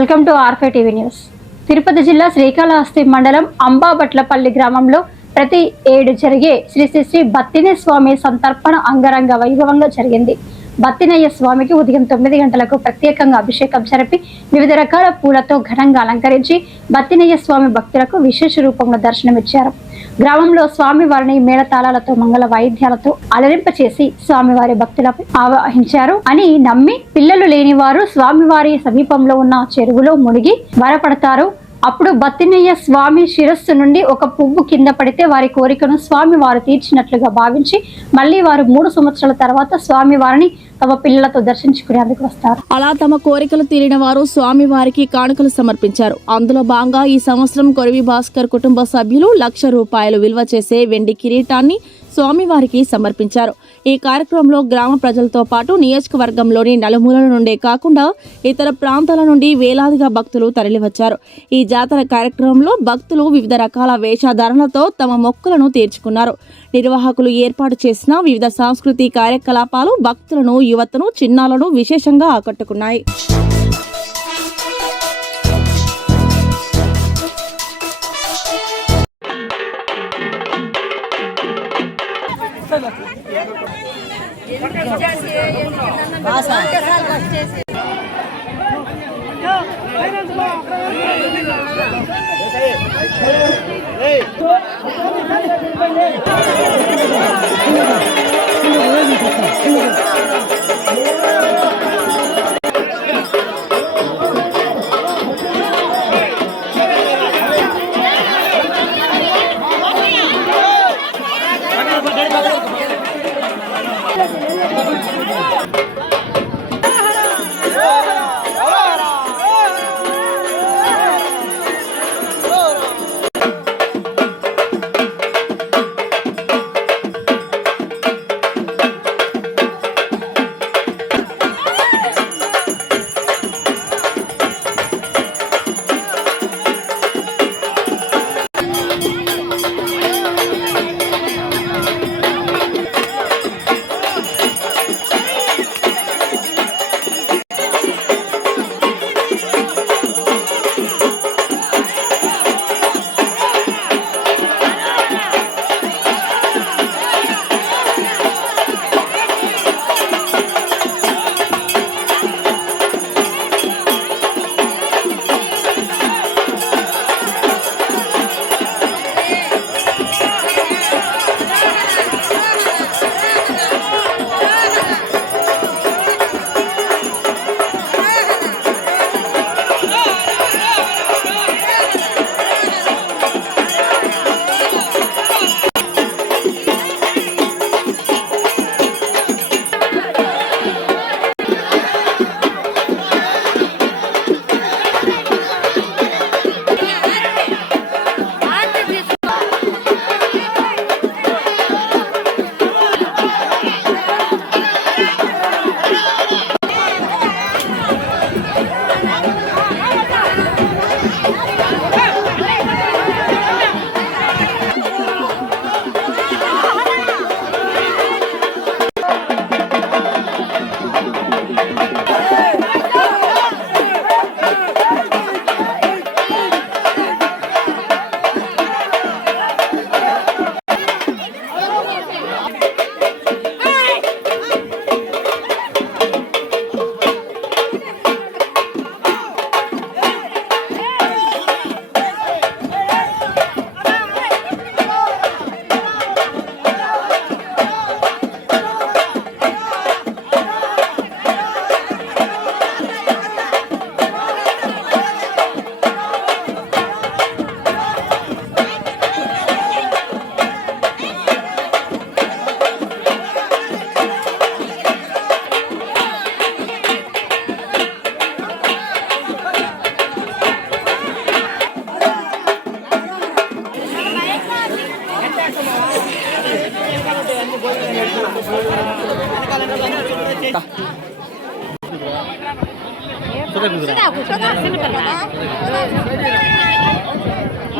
Welcome to ఆర్ఫే TV news. Tirupati జిల్లా శ్రీకాళహస్తి మండలం అంబాబట్లపల్లి గ్రామంలో ప్రతి ఏడు జరిగే శ్రీ శ్రీ శ్రీ బత్తిన స్వామి సంతర్పణ అంగరంగ వైభవంగా జరిగింది. బత్తినయ్య స్వామికి ఉదయం 9 గంటలకు ప్రత్యేకంగా అభిషేకం జరిపి వివిధ రకాల పూలతో ఘనంగా అలంకరించి బత్తినయ్య స్వామి భక్తులకు విశేష రూపంలో దర్శనమిచ్చారు. గ్రామంలో స్వామివారిని మేళతాళాలతో మంగళ వాయిద్యాలతో అలరింపచేసి స్వామివారి భక్తులపై ఆవాహించారు అని నమ్మి పిల్లలు లేని వారు స్వామివారి సమీపంలో ఉన్న చెరువులో మునిగి వరపడతారు. అప్పుడు బత్తినయ్య స్వామి శిరస్సు నుండి ఒక పువ్వు కింద పడితే వారి కోరికను స్వామి వారు తీర్చినట్లుగా భావించి మళ్ళీ వారు 3 సంవత్సరాల తర్వాత స్వామి వారిని తమ పిల్లలతో దర్శించుకునేందుకు వస్తారు. అలా తమ కోరికలు తీరిన వారు స్వామి వారికి కానుకలు సమర్పించారు. అందులో భాగంగా ఈ సంవత్సరం కొరివి భాస్కర్ కుటుంబ సభ్యులు ₹1,00,000 విలువ చేసే వెండి కిరీటాన్ని స్వామివారికి సమర్పించారు. ఈ కార్యక్రమంలో గ్రామ ప్రజలతో పాటు నియోజకవర్గంలోని నలుమూలల నుండే కాకుండా ఇతర ప్రాంతాల నుండి వేలాదిగా భక్తులు తరలివచ్చారు. ఈ జాతర కార్యక్రమంలో భక్తులు వివిధ రకాల వేషధారణలతో తమ మొక్కులను తీర్చుకున్నారు. నిర్వాహకులు ఏర్పాటు చేసిన వివిధ సాంస్కృతిక కార్యకలాపాలు భక్తులను, యువతను, చిన్నాలను విశేషంగా ఆకట్టుకున్నాయి.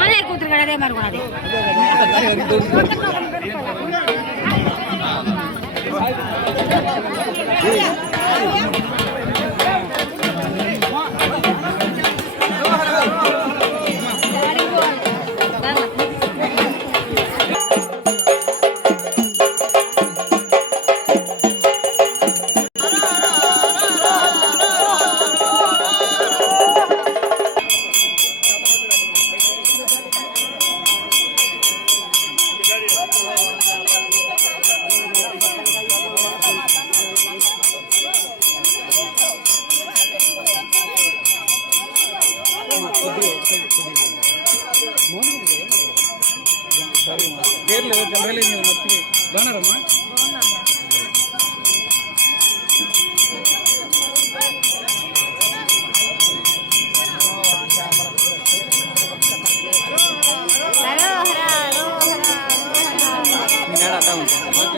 మళ్ళీ కూతురు కడదే మరి కూడా సరే పేర్లు చదవలేదు నచ్చి బాగున్నారమ్మా అట్టా ఉంటాయి